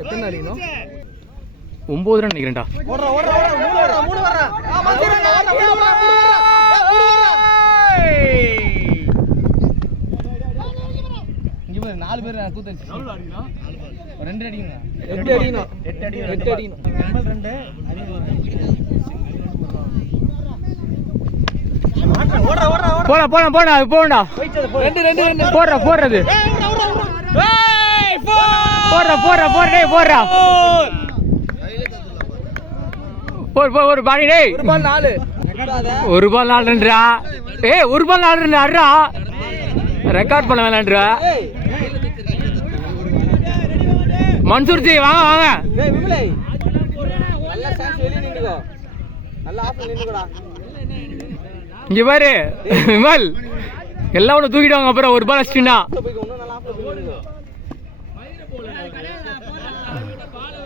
எத்தனை அடிக்கணும்? 9 ரன் நினைக்கிறேன்டா. இங்க பாரு 4 பேர் கூத்தடிச்சு. 2 அடிக்கணும். 8 அடிக்கணும். 8 அடிக்கணும். போடா போடா போடா போடா. 2 போடுறது. போடுறா போடுறா. போடு பாடி டேய். ஒரு பால் 4 ரன்டா. ஏய் ஒரு பால் 4 ரன் அறா. ரெக்கார்ட் பண்ண வேணாம்டா. மன்சூர் ஜி வாங்க வாங்க. டேய் விமலே. நல்ல சான்ஸ் வெளிய நின்னுகோ. நல்ல ஆப்ல நின்னுகோடா. இங்க பாரு விமல். எல்லாம் ஒண்ணு தூக்கிடுவாங்க அப்புறம் ஒரு பால் அடிச்சினா.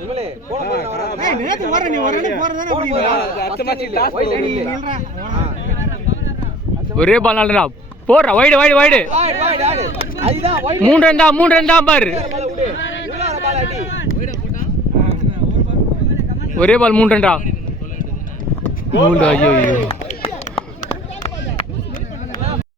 விமலே போட போறா. ஏய் நேத்து வர நீ வரனே போறதானே அப்படி. அடுத்த மேட்ச் இல்ல. ஒரே பால் 4 ரன். போடுறா வைடு. அதுதான் 3 ரன் தான் பாரு. ஒரே பால் 3 ரன்டா. 3 ஐயோ